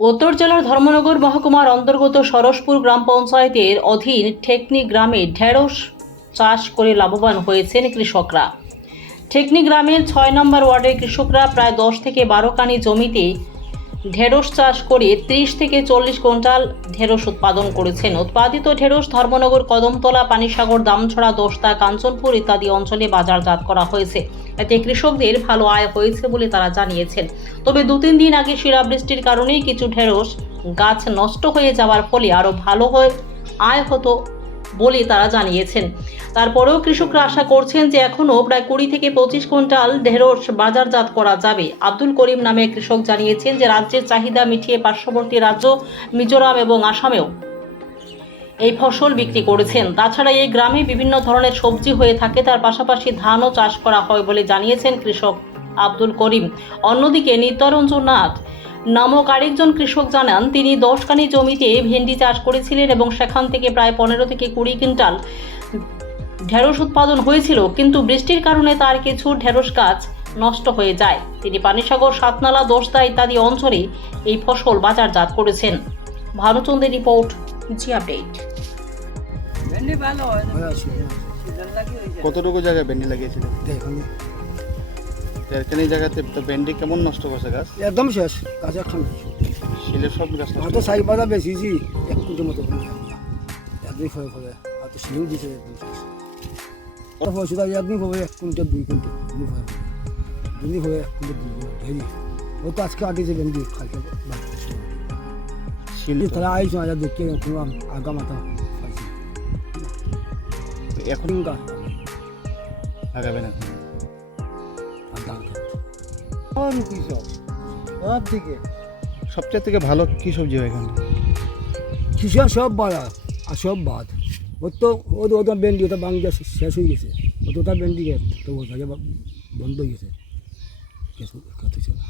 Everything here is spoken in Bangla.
উত্তর জেলার ধর্মনগর মহকুমার অন্তর্গত সরসপুর গ্রাম পঞ্চায়েতের অধীন ঠেকনি গ্রামে ঢেঁড়স চাষ করে লাভবান হয়েছেন কৃষকরা। ঠেকনি গ্রামের ৬ নম্বর ওয়ার্ডের কৃষকরা প্রায় ১০ থেকে ১২ কানি জমিতে ঢেঁড়স চাষ করে ৩০ থেকে ৪০ কুইন্টাল ঢেঁড়স উৎপাদন করেছেন। উৎপাদিত ঢেঁড়স ধর্মনগর, কদমতলা, পানিসাগর, দামছড়া, দোস্তা, কাঞ্চনপুর ইত্যাদি অঞ্চলে বাজারজাত করা হয়েছে। এতে কৃষকদের ভালো আয় হয়েছে বলে তারা জানিয়েছেন। তবে ২-৩ দিন আগে শিলাবৃষ্টির কারণে কিছু ঢেঁড়স গাছ নষ্ট হয়ে যাওয়ার ফলে আরও ভালো আয় হতো বলে তারা জানিয়েছেন। তারপরেও কৃষকরা আশা করছেন যে এখনও প্রায় ২০ থেকে ২৫ কুইন্টাল ঢেঁড়স বাজারজাত করা যাবে। আব্দুল করিম নামে কৃষক জানিয়েছেন যে রাজ্যের চাহিদা মিটিয়ে পার্শ্ববর্তী রাজ্য মিজোরাম এবং আসামেও এই ফসল বিক্রি করেছেন। তাছাড়া এই গ্রামে বিভিন্ন ধরনের সবজি হয়ে থাকে, তার পাশাপাশি ধানও চাষ করা হয় বলে জানিয়েছেন কৃষক আব্দুল করিম। অন্যদিকে নিত্যরঞ্জন নাথ নামক আরেকজন কৃষক জানান, তিনি ১০ কানি জমিতে ভেন্ডি চাষ করেছিলেন এবং সেখান থেকে প্রায় ১৫ থেকে ২০ কুইন্টাল ঢেঁড়স উৎপাদন হয়েছিল, কিন্তু বৃষ্টির কারণে তার কিছু ঢেঁড়স গাছ নষ্ট হয়ে যায়। তিনি পানিসাগর, সাতনালা, দোস্তা ইত্যাদি অঞ্চলে এই ফসল বাজারজাত করেছেন। ভানুচন্দ্রের রিপোর্ট, জি আপডেট। কতটুকু জায়গায় ভেন্ডি লাগিয়েছিলেন? দেড়খানি জায়গাতে তো ভেন্ডি কেমন নষ্ট করছে গাছ? একদম শেষ, গাছ একদম শিলে সব গাছ নষ্ট তো সাই পাতা বেশিছি ১ কুইন্টাল মতো একদিন ফলে ফলে আর তো শিলেও দিছে একদম শেষ। পয়সা একদিন হবে ১ কুইন্টাল ২ কুইন্টাল দুদিন হবে ১ কুইন্টাল ২ কুইন্টাল ঢেরি। ও তো আজকে আটিছে ভেন্ডি খাইতে শিল তারা আইসো আজ দেখে কোনো আগা মাথা খাইছি এখন গাছ লাগাবে না। আর ধান সব দিকে সবচেয়ে থেকে ভালো কি সবজি হয় এখানে? কিসব সব বাড়া আর সব বাদ। ওর তো ওটা ভেন্ডি ওটা বাংলা শেষ হয়ে গেছে, ওটা ভেন্ডি তো ওটাকে বন্ধ হয়ে গেছে, কিছু কথা চলা।